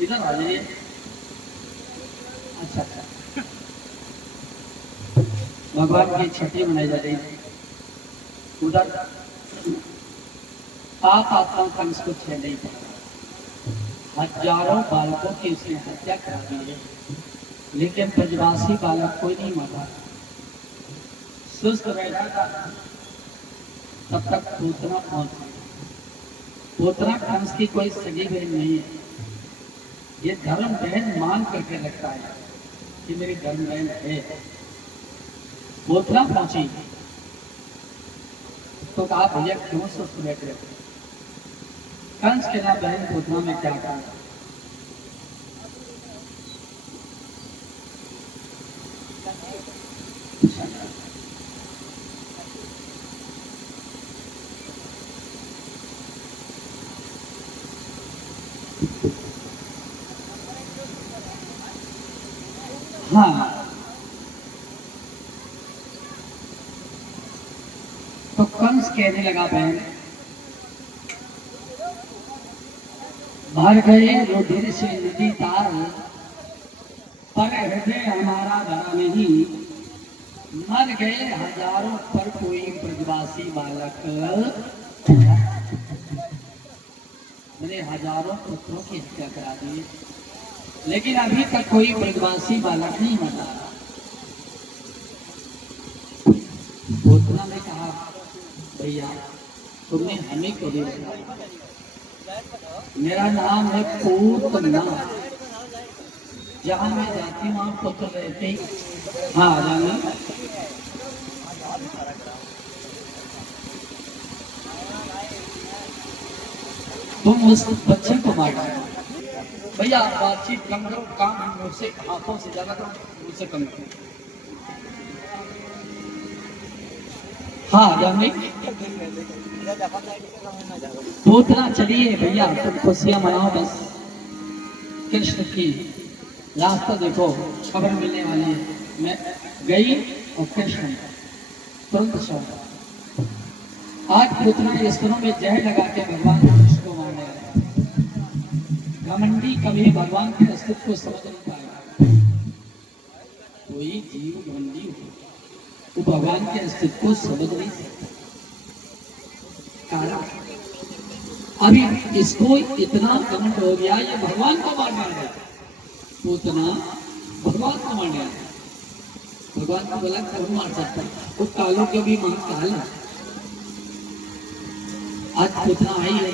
इधर आ जाइए। अच्छा अच्छा, भगवान की छठी मनाई जा रही है उधर। सात आत्माओं कंस को छह नहीं पड़ा, हजारों बालकों की उसने हत्या करा दी है, लेकिन ब्रजवासी बालक कोई नहीं मरा। सुस्त बैठा था, तब तक पूतना पहुंच गई। पूतना कंस की कोई सगी बहन नहीं है, ये धर्म बहन मान करके रखता है कि मेरी धर्म बहन है। पूतना पहुंची तो कहा भैया क्यों सुस्त बैठ रहे? कंस के ना बहन पूतना में क्या कहा? हाँ, तो कंस कहने लगा बहन, भर गए रुधिर से नदी ताल, पर हृदय हमारा भरा नहीं, मर गए हजारों पर कोई ब्रजवासी बालक। मैंने हजारों पुत्रों की हत्या करा दी, लेकिन अभी तक कोई ब्रजवासी बालक नहीं मरा। पूतना ने कहा भैया तुमने हमें क्यों नहीं बताया? मेरा नाम है पूतना, जहां मैं जाती हूँ वहां पुत्र रहते ही। हाँ जाना, तुम उस बच्चे को मार भैया, बातचीत कम करो, काम मुझसे हाथों से ज्यादा करो, मुझसे कम करो। हाँ जाने पूतना, चलिए भैया तुम खुशियां मनाओ बस। कृष्ण की रास्ता देखो, खबर मिलने वाली है। मैं गई और कृष्ण तुरंत सो। आज पूतना स्तनों में जहर लगा के भगवान कृष्ण को मारने लगा। घमंडी कभी भगवान के अस्तित्व को समझ नहीं पाएगा। कोई जीव घमंडी हो, वो भगवान के अस्तित्व को समझ नहीं सकता। कारण अभी इसको इतना घमंड हो गया, ये भगवान को मारने लगा। पूतना भगवान को मारने लगा। भगवान को बोला कौन मार सकता है? वो कालों के भी महाकाल है। आज पूतना आई है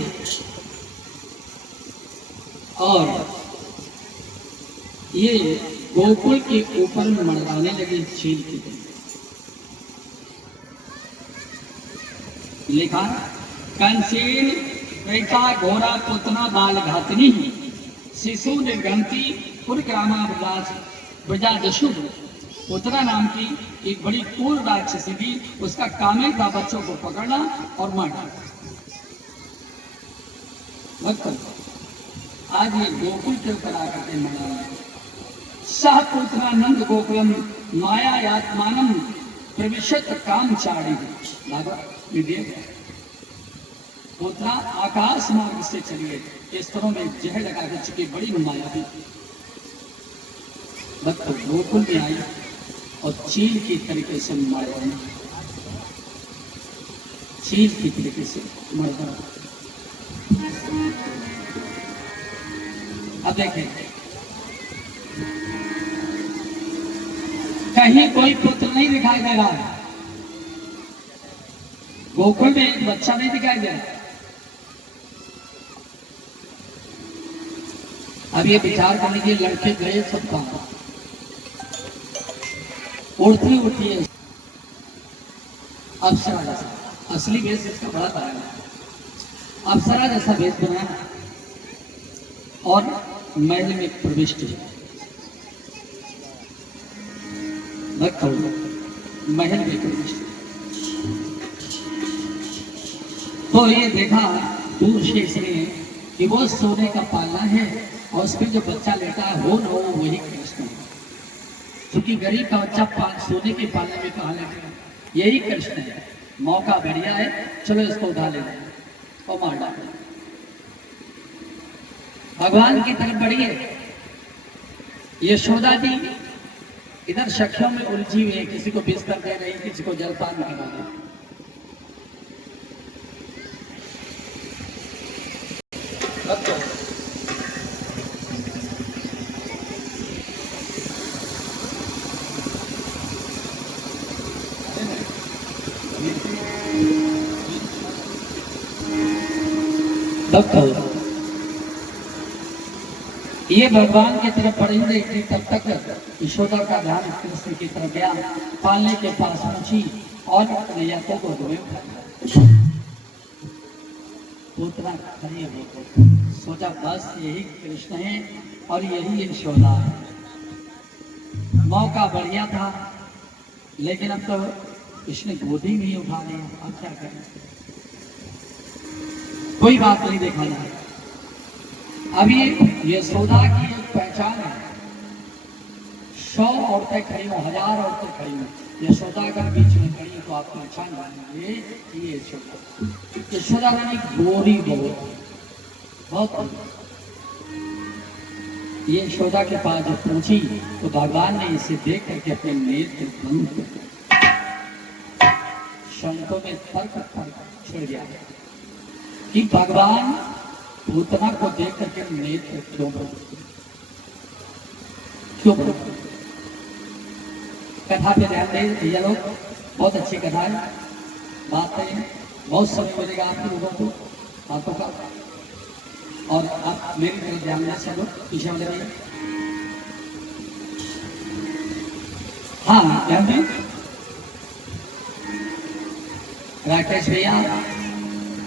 और ये गोकुल के ऊपर मंडराने लगी चील की तरह। लिखा कंसेन वैसा घोरा पूतना बाल घातनी, शिशु निर्गंती पुरग्रामाभिलाष ब्रजादशु। पूतना नाम की एक बड़ी क्रूर राक्षसी थी, उसका काम ही था बच्चों को पकड़ना और मारना। आज ये गोकुल के ऊपर आकर के मना रहा है। सह पूतना नंद गोकुलम मायात्मानम प्रविशत कामचारी। पूतना आकाश मार्ग से चलिए, इस तरह में जहर लगा के चुकी बड़ी माया थी। गोकुल में आई और चील की तरीके से मारा, चील की तरीके से मरदा। अब देखें, कहीं कोई पुत्र नहीं दिखाई दे रहा है। गोकुल में एक बच्चा नहीं दिखाई दे रहा। अब ये विचार करने के लड़के गए सब कहां? उड़ती उड़ती है अप्सरा जैसा, असली भेष इसका बड़ा तारा है। अप्सरा जैसा भेष बनाया और महल में प्रविष्ट है। महल में प्रविष्ट। तो ये देखा दूर से इसने कि वो सोने का पालना है और उसमें जो बच्चा लेटा है हो न हो वही कृष्ण है। क्योंकि गरीब का बच्चा सोने के पालने में कहा लेगा, यही कृष्ण है। मौका बढ़िया है, चलो इसको उठा लेना और मार डालो। भगवान की तरफ बढ़िए। यशोदा जी इधर सखियों में उलझी हुई है, किसी को बिस्तर दे रही, किसी को जलपान करा रही। भक्त ये भगवान की तरफ बढ़ी रही थी, तब तक यशोदा का ध्यान कृष्ण की तरफ गया। पालने के पास पहुंची और कन्हैया को गोद में उठाया। पूतना खड़ी हो सोचा बस यही कृष्ण है और यही यशोदा है। मौका बढ़िया था, लेकिन अब तो इसने गोदी में ही उठा लिया। अब क्या करें, कोई बात नहीं दिखाना। अभी यशोदा की एक पहचान है। 100 औरतें खड़ी हो, 1000 औरतें खड़ी हो, यशोदा अगर बीच में खड़ी तो आप पहचान लेंगे ये यशोदा। यशोदा रानी गोरी बहुत। ये यशोदा के पास जब पहुंची तो भगवान ने इसे देख करके अपने नेत्र बंद कर दिए। शंखों में फर्क छिड़ गया कि भगवान पूतना को देख करके नेत्र क्यों बंद, क्यों बंद। कथा पे ध्यान दें ये लोग, बहुत अच्छी कथा है, बातें बहुत समय मिलेगा आप लोगों को बातों का। और आप मेरी तरफ ध्यान दें सब लोग, पीछे वाले भैया, हाँ ध्यान दें, राकेश भैया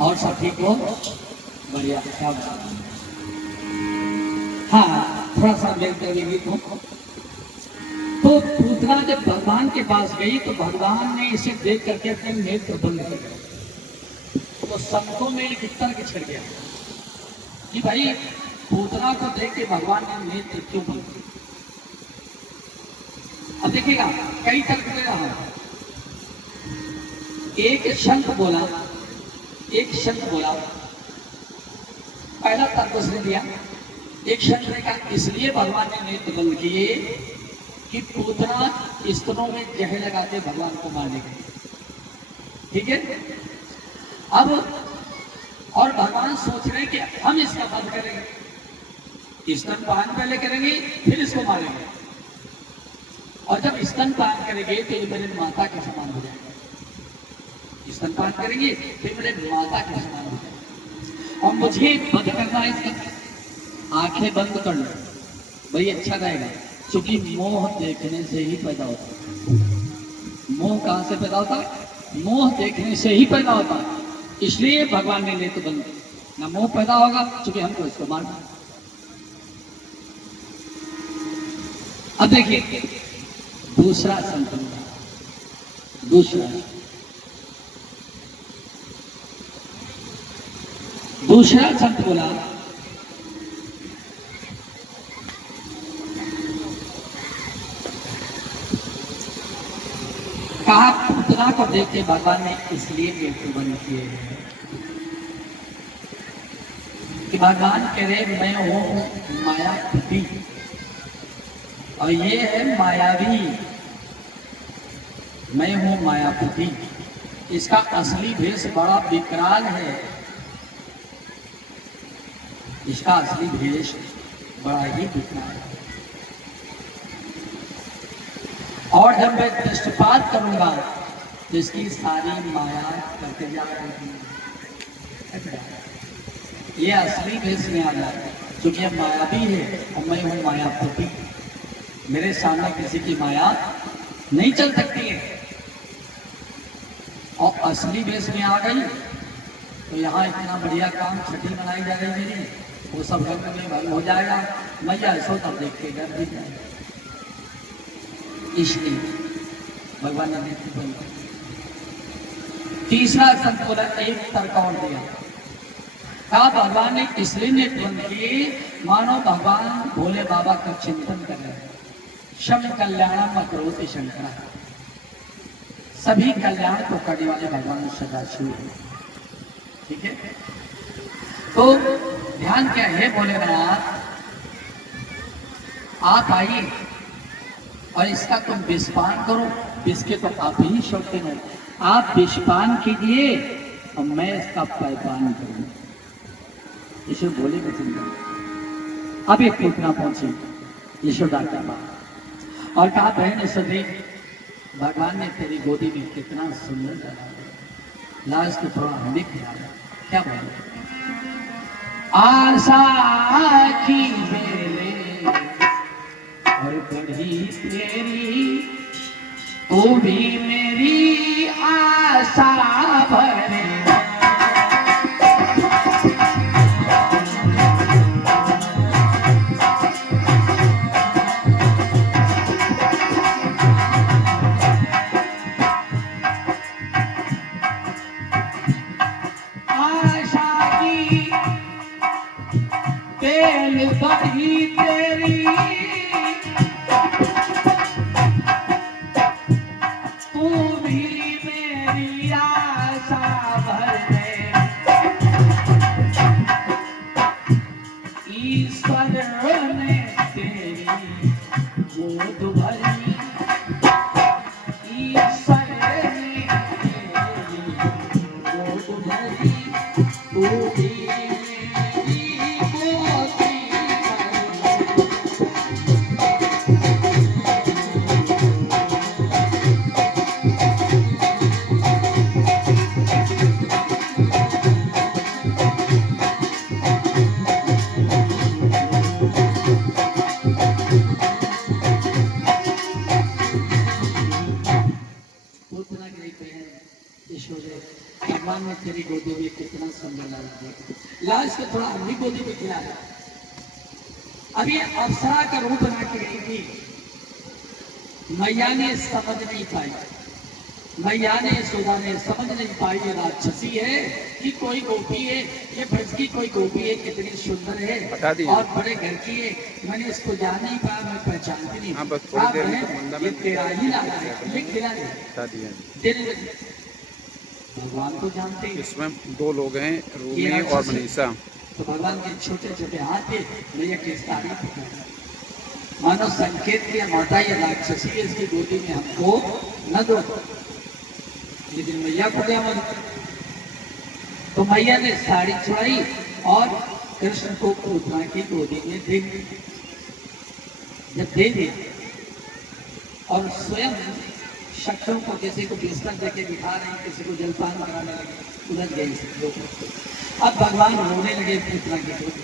और सब ठीक हो, बढ़िया। क्या हाँ थोड़ा सा लेगी तो पूतना जब भगवान के पास गई तो भगवान ने इसे देख करके अपने नेत्र बंद कर दिए। तो सबको में एक तर्क छिड़ गया कि भाई पूतना को देख के भगवान ने नेत्र क्यों बंद किए। अब देखिएगा कई तर्क दे रहा हूं। एक शंख बोला, पहला तर्क उसने दिया। एक शंख ने कहा इसलिए भगवान ने नेत्र बंद किए कि पूतना स्तनों में जहर लगाते भगवान को मारने के लिए। ठीक है, अब और भगवान सोच रहे कि हम इसका बंद करेंगे, स्तनपान पहले करेंगे फिर इसको मारेंगे, और जब स्तनपान करेंगे तो ये मेरे माता के समान हो जाएगा। स्तनपान करेंगे फिर मेरे माता के समान हो जाएगा और मुझे बंद करना है इसका। आंखें बंद कर लो भाई, अच्छा रहेगा, क्योंकि मोह देखने से ही पैदा होता है। मोह कहां से पैदा होता है? मोह देखने से ही पैदा होता है। इसलिए भगवान ने नेत्र बंद किया, ना मोह पैदा होगा क्योंकि हमको इसको मारना। अब देखिए दूसरा संकल्प, दूसरा संत बोला कहा पूतना को देख के भगवान ने इसलिए नेत्र बंद किए कि भगवान कह रहे मैं हूं मायापति और ये है मायावी। मैं हूं मायापति, इसका असली भेष बड़ा विकराल है, इसका असली भेष बड़ा ही विकराल है। और जब मैं दृष्टिपात करूंगा तो इसकी सारी माया करते जा रही है। ये असली भेष में आ जाता है, क्योंकि यह मायावी है और मैं हूं मायापति। मेरे सामने किसी की माया नहीं चल सकती है। और असली भेष में आ गई तो यहाँ इतना बढ़िया काम छठी मनाई जा रही मेरी, वो सब रंग में भंग हो जाएगा। मैया ऐसा तब देख के डर भी जाएगा। इसलिए भगवान ने नेत्र बंद किया। तीसरा संत बोला, एक तर्क और दिया, कहा भगवान ने इसलिए नेत्र बंद किए मानो भगवान भोले बाबा का चिंतन कर रहे हैं। शम कल्याणम करोति शंकरा, सभी कल्याण को करने वाले भगवान सदाशिव है। ठीक है, तो ध्यान क्या है भोलेनाथ, आप आइए और इसका तुम विषपान करो। विष के तो आप ही शौकीन हो, आप विषपान कीजिए और मैं इसका पैपान करूंगा। इसे बोले के चिंता। अब एक पूतना पहुंची यशोदा के पास और कहा, बहन यशोदे, भगवान ने तेरी गोदी में कितना सुंदर लगा, लाज को थोड़ा हमें खिलाया। क्या बोले? आशा की मेरे और बढ़ी तेरी, तू भी मेरी आशा भरे। बढ़ी तेरी, तू भी मेरी आशा भर दे। ईश्वर ने तेरी गोद भरी, ईश्वर ने तेरी गोद भरी, तू भी भगवान ने तेरी गोदी में कितना सुंदर लगा, लाज के थोड़ा अपनी गोदी में खिला। अभी अप्सरा का रूप बना के गई थी, मैया ने समझ नहीं पाई, मैया ने यशोदा ने समझ नहीं पाई ये राक्षसी है कि कोई गोपी है, ये ब्रज की कोई गोपी है, कितनी सुंदर है और बड़े घर की है। मैंने इसको जान नहीं पाया, मैं पहचानती नहीं। ये तेरा ही लाला है, ये खिला दे। भगवान को जानते हैं। इसमें दो लोग हैं, रूमी और मनीषा। तो भगवान के छोटे छोटे हाथ थे, मैया की तारीफ मानो संकेत किया, माता ये राक्षसी है, इसकी गोदी में हमको न दो। लेकिन मैया को क्या मन, तो मैया ने साड़ी चढ़ाई और कृष्ण को पूतना की गोदी में दे दी। जब दे दिया और स्वयं शख्सों को, किसी को बिस्तर देके बिठा रहे हैं, किसी को जलपान कराने लगे, उलझ गए लोग। अब भगवान रोने लगे पूतना की गोद।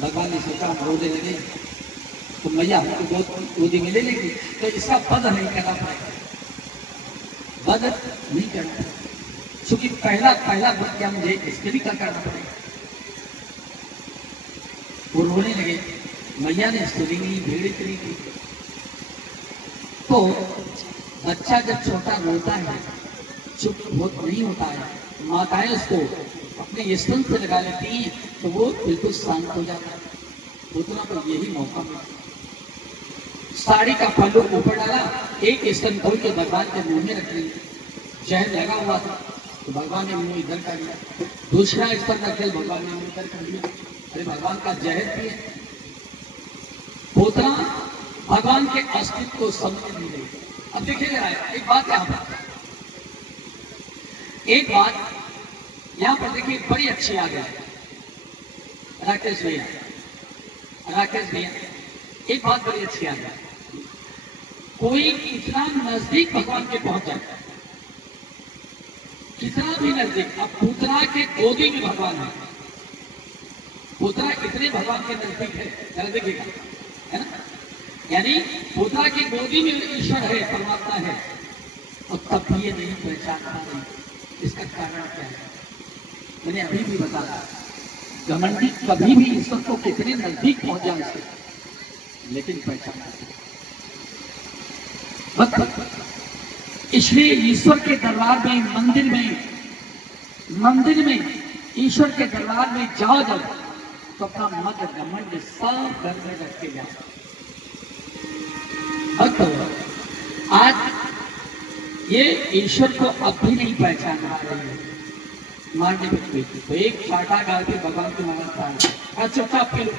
भगवान ने सोचा हम रोने लगे तो मैया हमको गोदी में ले लेगी, तो इसका वध नहीं करना पड़ेगा, वध नहीं करना, क्योंकि पहला वध क्या मुझे इसके लिए करना पड़ेगा। वो रोने लगे, मैया ने सुनी नहीं, भीड़ इतनी थी। तो बच्चा जब छोटा रोता है, चुप बहुत नहीं होता है, माताएं उसको अपने स्तन से लगा लेती हैं तो वो बिल्कुल शांत हो जाता है। पुतना को यही मौका मिला, साड़ी का पल्लू ऊपर डाला, एक स्तन खोल के भगवान के मुंह में रख लिया। जहर लगा हुआ था तो भगवान ने मुंह इधर कर लिया, दूसरा स्तन रख लिया, भगवान ने मुंह इधर कर लिया। अरे भगवान का जहर पिए। पुतना भगवान के अस्तित्व को समझ नहीं रही। अब देखिए एक बात यहाँ पर, एक बात यहाँ पर देखिए बड़ी अच्छी आ गई। राकेश भैया, एक बात बड़ी अच्छी आ गई। कोई इतना नजदीक भगवान के पहुंच जाता है, कितना भी नजदीक। अब पुतना के गोदी में भगवान है, पुतना कितने भगवान के नजदीक है, जरा देखिएगा, है ना। यानी पुतना की गोदी में ईश्वर है, परमात्मा है, और तब भी ये नहीं पहचान पा रही। इसका कारण क्या है? मैंने अभी भी बताया, घमंडी कभी भी ईश्वर को कितने नजदीक पहुंच जाए इसके, लेकिन पहचान। इसलिए ईश्वर के दरबार में, मंदिर में ईश्वर के दरबार में जाओ जब, तो अपना मत घमंड सब घर में रख के जाओ। आज ये ईश्वर को अब भी नहीं पहचान पा रही है। मारने पे तो एक छाटा गाल के भगवान की मांगा था, चुपचाप पी लो।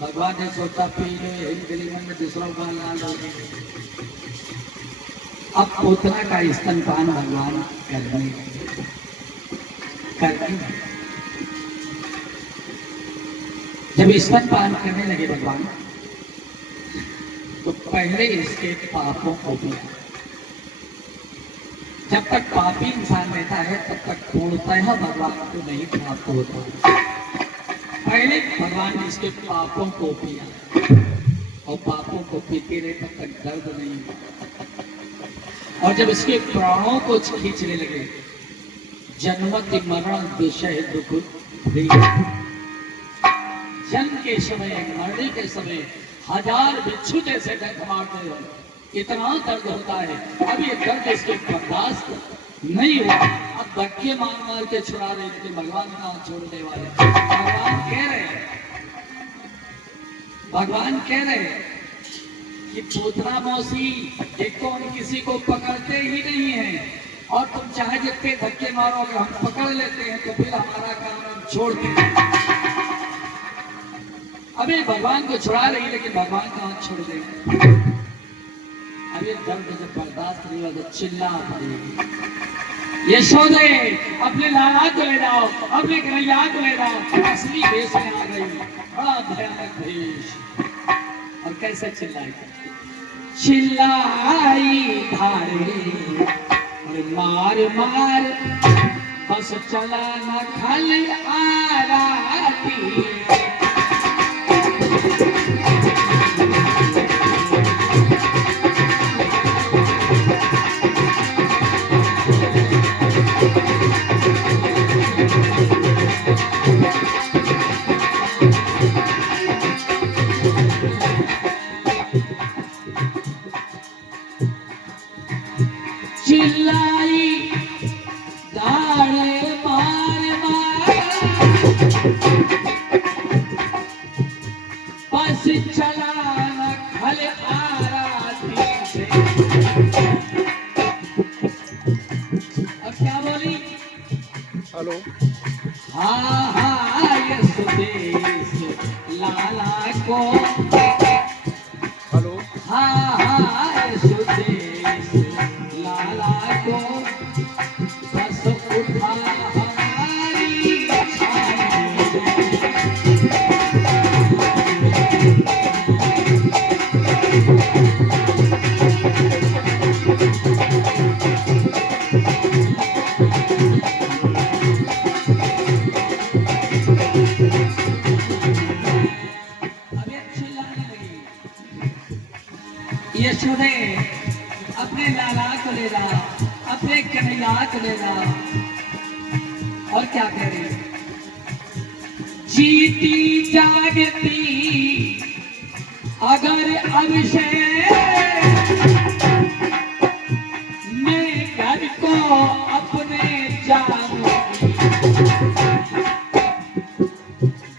भगवान ने सोचा पी लो, एक गली में दूसरा गाल लाल हो गई। अब पोतना का स्तनपान भगवान करने जब स्तनपान करने लगे भगवान, तो पहले इसके पापों को भी, जब तक पापी इंसान रहता है तब तक पूर्णतः भगवान को नहीं प्राप्त होता। पहले भगवान इसके पापों को पिया, और पापों को पीते रहे तब तक दर्द नहीं हुआ। और जब इसके प्राणों को खींचने लगे, जन्मति मरण विषय दुख जन्म के समय, मरने के समय 1000 बिच्छू जैसे डंक मारते हो, इतना दर्द होता है। अब ये दर्द इसके बर्दाश्त नहीं हुआ। अब धक्के मार मार के छुड़ा रहे थे, भगवान का छोड़ने वाले। भगवान कह रहे कि पूतना मौसी, एक तो हम किसी को पकड़ते ही नहीं है, और तुम चाहे जितने धक्के मारो, अगर हम पकड़ लेते हैं तो फिर हमारा काम हम छोड़ दें। अभी भगवान को छुड़ा रही, लेकिन भगवान का हाथ छोड़ देंगे। अभी दर्द जब बर्दाश्त नहीं होगा, चिल्ला पड़ेगी। यशोदे, अपने लाला को ले जाओ, अपने कन्हैया को ले जाओ। असली भेष में आ गई, बड़ा भयानक भेष। और कैसे चिल्लाई? चिल्लाई धारे और मार मार, बस चला न खल आराती। चिल्लाई दाढ़े मार मार, बस चला न खल आराती से। अब क्या बोली? हेलो, हाँ हाँ यशोदेश लाला को, हेलो, हाँ हाँ यशोदेश लाला को, बस उठा हमारी यशोदे, अपने लाला को ले जा, अपने कन्हैया को ले जा। और क्या कह रहे? जीती जागती अगर अभिषेक, मैं घर को अपने जानूंगी।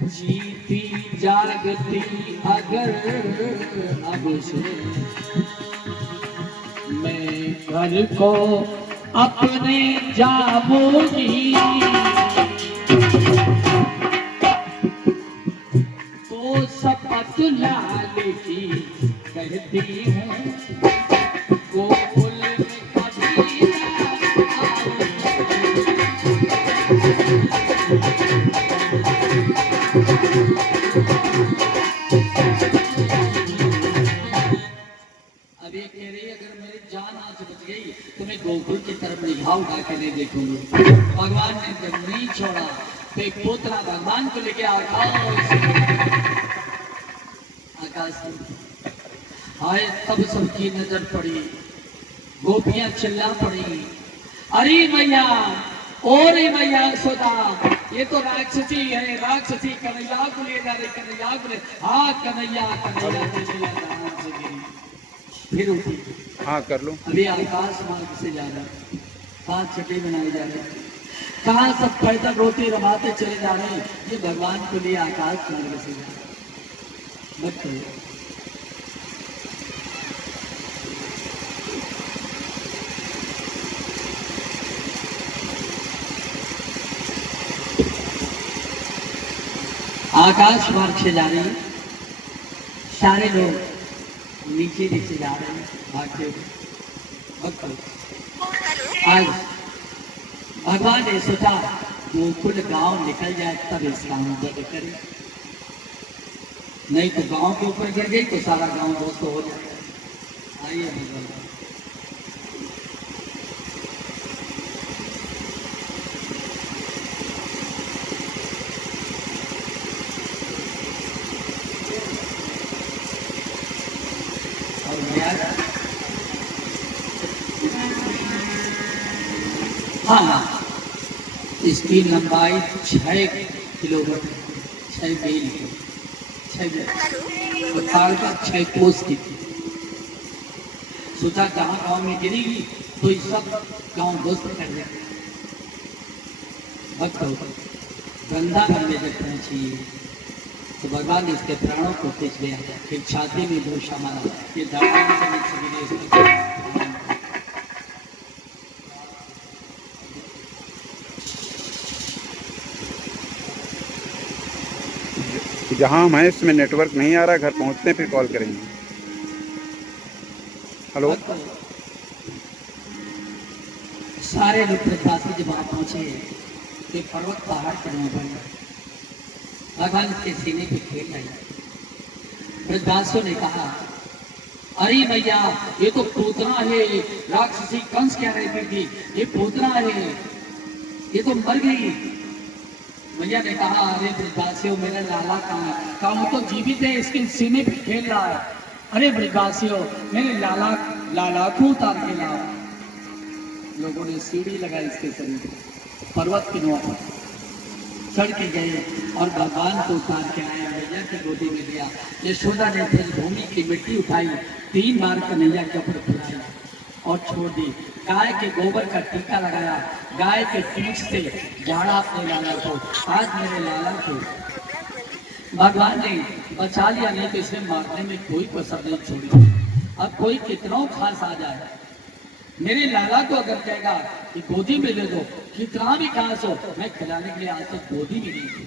जीती जागती अगर अभिषेक, मैं घर को अपने जाऊंगी। तो शपथ लाल की कहती हूँ, गोकुल में कभी ना अब ये कह रही, अगर मेरी जान आज बच गई तो मैं गोकुल की तरफ निगाह उठा के नहीं देखूंगी। भगवान ने जब नहीं छोड़ा तो एक पोतरा भगवान को लेके आकाश आए, तब सबकी नजर पड़ी, गोपियां चिल्ला पड़ी, अरे मैया, और मैया सोदा, ये तो राक्षसी है, राक्षसी कन्हैया को ले जा रही, कन्हैया को ले। हाँ कन्हैया, कन्हैया से गिरी, फिर उठी। हाँ कर लो। अभी आकाश मार्ग से जा रहा, कहाँ छठी बनाई जा रही, कहाँ सब पैदल रोटी रमाते चले जा रहे हैं। ये भगवान को लिए आकाश मार्ग से जा रहे। मत करो। आकाश मार्ग से जा रही है, सारे लोग नीचे नीचे जा रहे हैं भागते हुए। आज भगवान ने सोचा गोकुल गांव निकल जाए तब इसका मदद करे, नहीं तो गांव के ऊपर गिर गई तो सारा गांव दोस्त हो जाएगा। आइए भगवान हाँ, इसकी लंबाई 6 किलोमीटर, 6 मील की, 6 कोस की थी। सोचा जहाँ गांव में गिरेगी तो ये सब गांव दोस्त कर लेंगे। भक्त वृंदावन में जब पहुंची तो भगवान ने इसके प्राणों को खींच लिया, फिर छाती में गोशा मारा, ये धड़ाम से नीचे गिरे। जहाँ हम हैं इसमें नेटवर्क नहीं आ रहा, घर पहुँचते हैं फिर कॉल करेंगे। हेलो। सारे लोग ब्रजवासी जब वहां पहुंचे तो पर्वत पहाड़ चढ़ना पड़ा, भगवान के सीने पे खेल रही। ब्रजवासियों ने कहा अरे भैया ये तो पूतना है, राक्षसी कंस कह रही थी ये पूतना है, ये तो मर गई। भैया ने कहा अरे ब्रजवासियों मेरा लाला कहाँ है? कहा वो तो जीवित है, इसके सीने पे खेल रहा है। अरे ब्रजवासियों मेरे लाला को उतार के लाओ। लोगों ने सीढ़ी लगाई इसके शरीर, पर्वत के नोक चढ़ के गए और भगवान को उतार के आए, मैया की गोदी में दिया। यशोदा ने फिर भूमि की मिट्टी उठाई, 3 बार कन्हैया के ऊपर फुलाया और छोड़ दी। गाय के गोबर का टीका लगाया, गाय के पीठ से झाड़ा अपने लाला को। आज मेरे लाला को भगवान ने बचा लिया, नहीं तो इसे मारने में कोई कसर नहीं छोड़ी। अब कोई कितना खास आ जाए, मेरे लाला को अगर कहेगा कि गोदी में ले दो, कितना भी खास हो, मैं खिलाने के लिए आज तक गोदी में नहीं थी।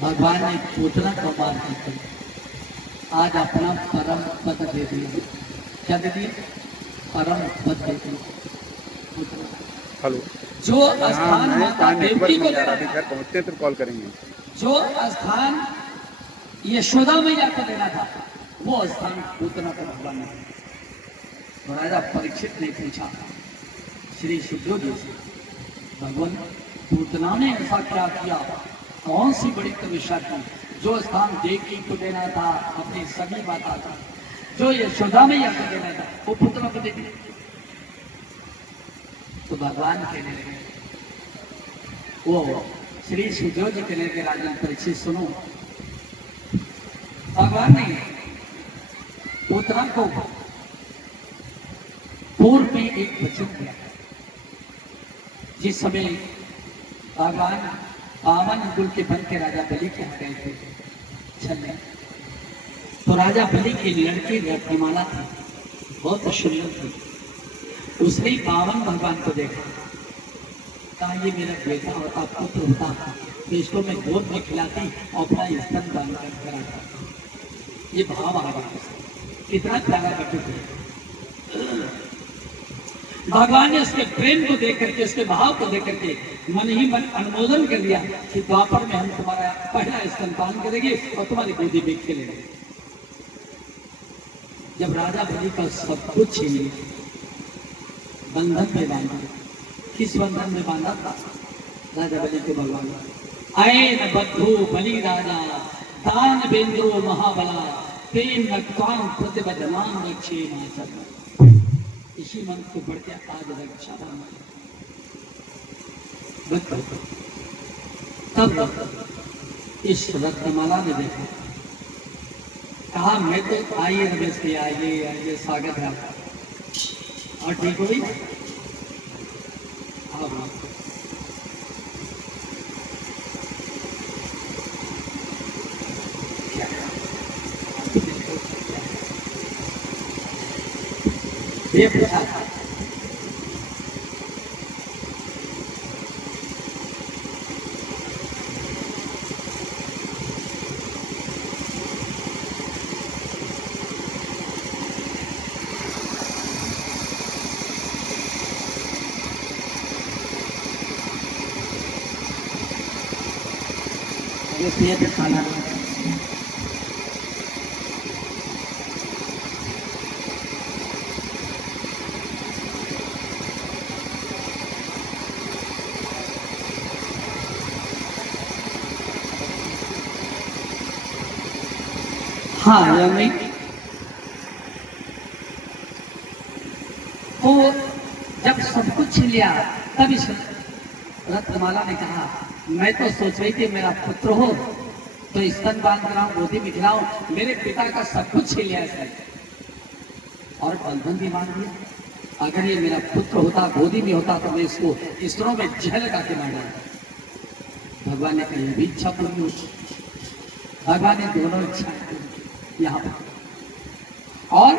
भगवान ने पूतना को मार दी, आज अपना परम पद दे दिया। क्या दे दिया? परम पद दे दिया। हेलो। जो स्थान माता देवकी को देना था, घर पहुँचते हैं फिर कॉल करेंगे। जो स्थान यशोदा मैया को देना था, वो स्थान पूतना को भगवान ने। राजा परीक्षित ने पूछा श्री सुखदेव जी से, भगवान पूतना ने ऐसा क्या किया, कौन सी बड़ी तपस्या की, जो स्थान देवकी को देना था अपनी सभी माता का, जो यशोदा मैया को देना था वो पुत्र को दे दिया। तो भगवान कहने लगे, वो श्री सुखदेव जी कहने लगे राजन परीक्षित सुनो, भगवान ने पुत्र को पूर्व में एक वचन दिया। जिस समय भगवान पावन कुल के बन के राजा बलि के यहाँ गए थे छलने, तो राजा बलि की लड़की रत्नमाला थी, बहुत सुंदर थी। उसने पावन भगवान को देखा, कहा ये मेरा बेटा होता, पुत्र होता तो इसको मैं गोद में खिलाती और अपना स्तन दान कर कराता। ये भाव आ गया, कितना प्यारा बटू है। भगवान ने उसके प्रेम को देख करके, उसके भाव को देख करके मन ही मन अनुमोदन कर दिया कि द्वापर में हम तुम्हारा पहला स्तनपान करेंगे और तुम्हारी गोदी में खेलेंगे। जब राजा बलि का सब कुछ छीन बंधन में बांधा, किस बंधन में बांधा था? राजा बलि को भगवान आयन बद्धो बलि राजा दान बेंद्रो महाबला प्रेम नक्वान प्रतिबद्धमान रक्षे मां। इसी मन को बढ़ के आज रक्षा तब इस रत्नमाला ने देखा, कहा मैं तो आइए रमेश के आइए स्वागत है आपका, और ठीक हुई ये प्रसाद इसलिए तो खाना हाँ या नहीं। तो जब सब कुछ छीन लिया तब इस रत्नमाला ने कहा, मैं तो सोच रही थी मेरा पुत्र हो तो स्तन बांध कराऊं, गोदी में खिलाऊं, मेरे पिता का सब कुछ छीन लिया इसने और बंधन भी बांध दिया। अगर ये मेरा पुत्र होता, गोदी में होता, तो मैं इसको स्तनों में जहर लगा के मार डालता। भगवान ने कही भी इच्छा पूरी हो। भगवान ने दोनों इच्छाएं पूरी यहाँ पर, और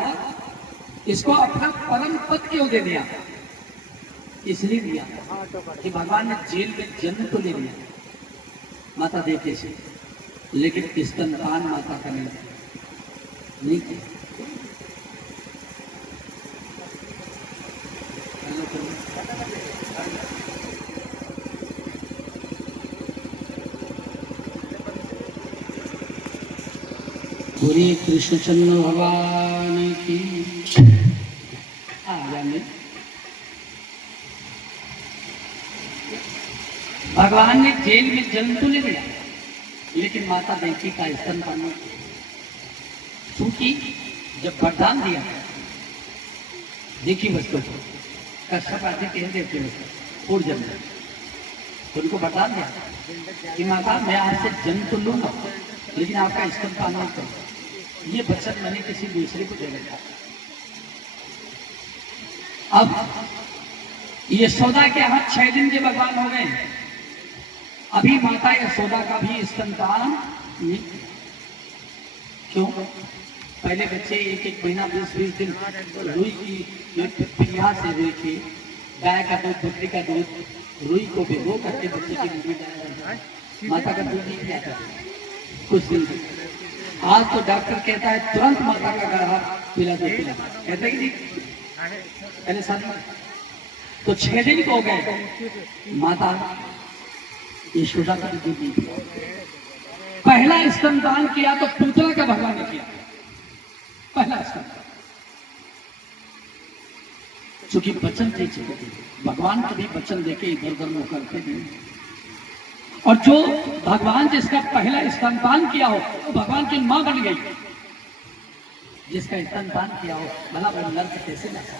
इसको अपना परम पद क्यों दे दिया? इसलिए दिया कि भगवान ने जेल में जन्म तो ले लिया माता देखे से, लेकिन स्तनपान माता का नहीं किया। पूरी कृष्णचंद्र भगवान की आज्ञा। भगवान ने जेल में जन्म तो ले लिया, लेकिन माता देवी का स्तनपान नहीं किया। क्योंकि जब वरदान दिया, देखी वस्तु कश्यप आदि कह देते पूर्व जन्म, तो उनको वरदान दिया कि माता मैं आपसे जन्म तो लूंगा, लेकिन आपका स्तनपान नहीं करूंगा। ये वचन मैंने किसी दूसरे को दे रखा। अब यशोदा के यहाँ 6 दिन के भगवान हो गए, अभी माता यशोदा का भी स्तनपान नहीं। क्यों? पहले बच्चे 1-1 महीना 20-20 दिन रुई की पिया से रुई की, गाय का दूध, बकरी का दूध, रुई को भिगो करके बच्चे की मुंह में डाला जाता है। माता का दूध नहीं पिया जाता कुछ दिन। आज तो डॉक्टर कहता है तुरंत माता का गढ़ा पिला दो, पिला कहते ही नहीं पहले साल। तो 6 दिन हो गए, माता यशोदा का दूध नहीं पिया। पहला स्तनपान किया तो पूतना का भगवान ने किया, पहला स्तनपान। चूंकि वचन दे चुके थे भगवान, कभी वचन देके इधर उधर मुंह करते नहीं। और जो भगवान जिसका पहला स्तनपान किया हो वो भगवान की मां बन गई। जिसका स्तनपान किया हो भला वो नर्क कैसे लगा,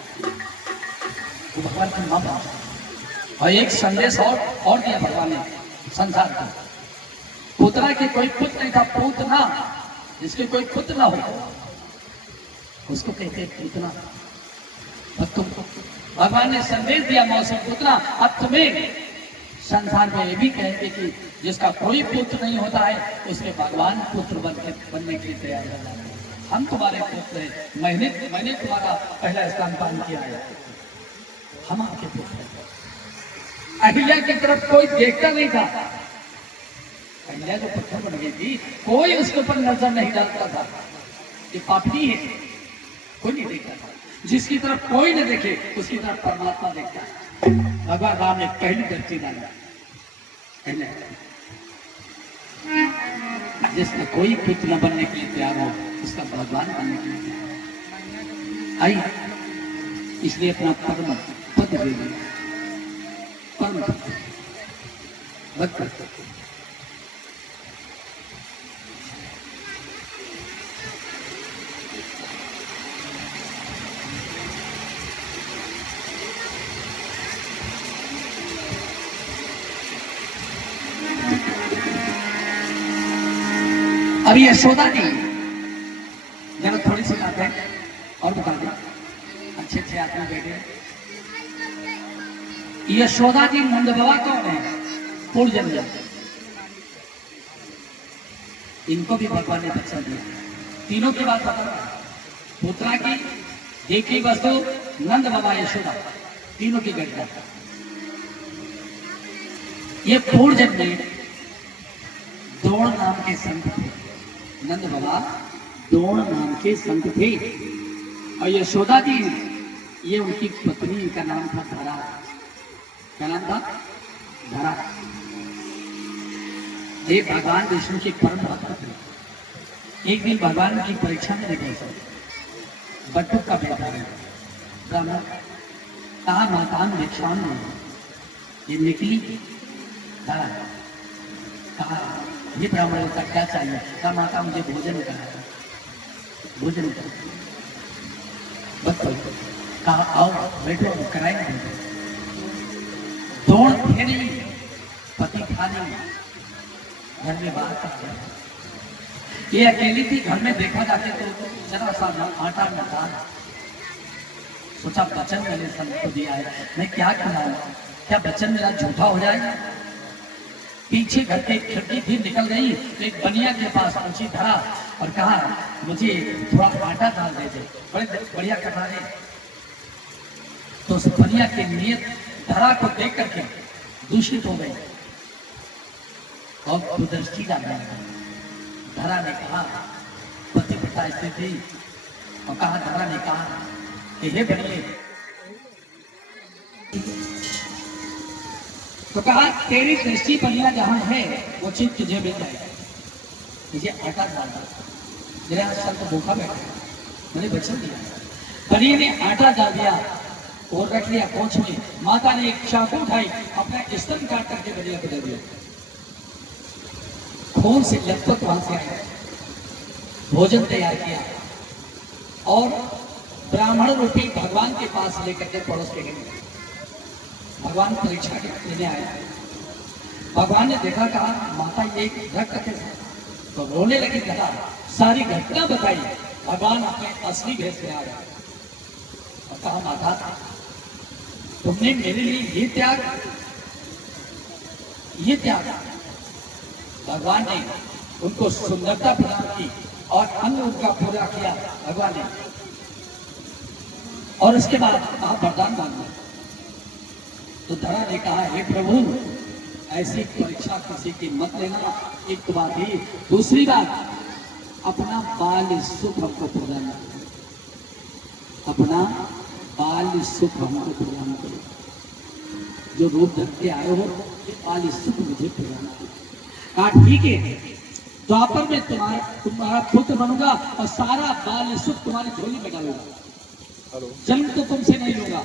वो भगवान की मां बन। और एक संदेश और दिया भगवान ने संसार को। पुतना की कोई पुत्र नहीं था, पूतना जिसके कोई पुत्र ना हो उसको कहते हैं पूतना। भगवान ने संदेश दिया मौसम पुतना, अब तुम्हें संसार में ये भी कहते कि जिसका कोई पुत्र नहीं होता है उसके भगवान पुत्र बनने के लिए तैयार हो जाते। हम तुम्हारे पुत्र हैं, मैंने तुम्हारा पहला स्तनपान किया है, हम आपके पुत्र हैं। अहिल्या की तरफ कोई देखता नहीं था। अहिल्या जो पत्थर बन गई थी, कोई उसके ऊपर नजर नहीं डालता था, ये पापी है, कोई नहीं देखता था। जिसकी तरफ कोई न देखे उसकी तरफ परमात्मा देखता है। भगवान राम ने पहली दृष्टि डाला, जिसका कोई पुत्र न बनने के लिए तैयार हो उसका भगवान बनने के लिए तैयार आई। इसलिए अपना परम पद दे दिया, परम भक्त। अभी यशोदा जी जरा थोड़ी सी बात है और बता दें, अच्छे आदमी बैठे। यशोदा जी नंद बाबा कौन है? पूर्व जन्म, इनको भी भगवान ने बच्चा दिया। तीनों की बात बता रहा, पुत्रा की देखी वस्तु नंद बाबा यशोदा, तीनों की घटना। ये पूर्व जन्म में द्रोण नाम के संत थे। नंद बाबा द्रोण नाम के संत थे और यशोदा जी ये उनकी पत्नी, का नाम था धरा। क्या नाम था? धरा। ये भगवान विष्णु के परम भक्त थे। एक दिन भगवान की परीक्षा में निकले थे। बटुक का बेटा है ब्राह्मण, कहा मातान भिक्षान में ये निकली, कहा ये ब्राह्मण का क्या चाहिए? कहा माता मुझे भोजन करना है, भोजन कर। कहा आओ बैठो कराएंगे। दौड़ फेरी, पति था नहीं, घर में बात आ गया। ये अकेली थी, घर में देखा जाते तो जरा सा आटा निकाल, सोचा वचन मैंने सबको दिया है, मैं क्या खिलाऊं, क्या वचन मेरा झूठा हो जाएगा? पीछे घर के खिड़की थी, निकल गई तो एक बनिया के पास पहुंची, धरा और कहा मुझे थोड़ा आटा डाल दे दे, बड़े बढ़िया कटारे। तो उस बनिया की नियत धरा को देख करके दूषित हो गई और कुदृष्टि डाल गया। धरा ने कहा, पति पिता स्थिति, और कहा धरा ने कहा कि हे बनिए, तो कहा तेरी दृष्टि बनिया जहां है वो चीज तुझे मिल जाएगी, मुझे आटा डाल दो, मेरे साल तो भूखा बैठा, मैंने वचन दिया। बनिए ने आटा डाल दिया और रख लिया पोंछ में। माता ने एक चाकू उठाई, अपना स्तन काट करके बनिया को दे दिया। खून से लथपथ वहां से आया, भोजन तैयार किया और ब्राह्मण रूपी भगवान के पास लेकर के पड़ोस के गए। भगवान परीक्षा के लेने आया। भगवान ने देखा, कहा माता ये रख करके, तो रोने लगी। कहा सारी घटना बताई। भगवान अपने असली भेष में आया और कहा माता तुमने मेरे लिए ये त्याग। भगवान ने उनको सुंदरता प्रदान की और अन्न उनका पूरा किया भगवान ने। और उसके बाद कहा वरदान मांगना। तो धरा ने कहा हे प्रभु ऐसी परीक्षा किसी की मत लेना। एक तो बात ही, दूसरी बात अपना बाल सुख हमको प्रदान करो, अपना बाल सुख हमको प्रदान करो। जो रूप धर के आए हो बाल सुख मुझे प्रदान करो। कहा ठीक है, द्वापर में तुम्हारा पुत्र बनूंगा और सारा बाल सुख तुम्हारी झोली में डालूंगा। जन्म तो तुमसे नहीं लूंगा,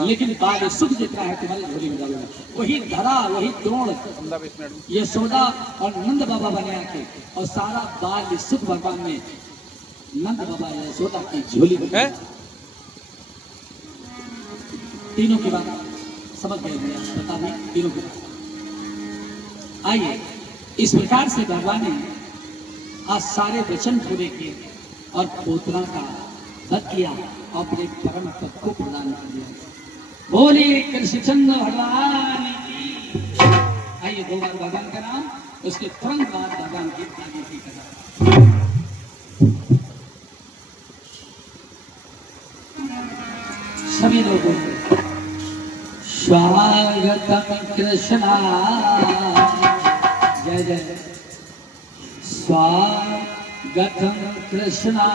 लेकिन बाल सुख जितना है तुम्हारी झोली में डालूंगा। वही धरा, वही द्रोण, यशोदा और नंद बाबा बने आके, और सारा बाल सुख भगवान में नंद बाबा यशोदा की झोली में। तीनों की बात समझ गए, बता दें तीनों की बात। आइए, इस प्रकार से भगवान ने आज सारे वचन पूरे किए और पोतना का वध किया और अपने परम पद को प्रदान कर दिया। बोले कृष्णचंद्र भगवान की। आइए, दो बार भगवान का नाम, उसके तुरंत बाद भगवान की आगे की कथा। सभी लोगों को स्वागतम कृष्णा, जय जय, स्वागतम कृष्णा।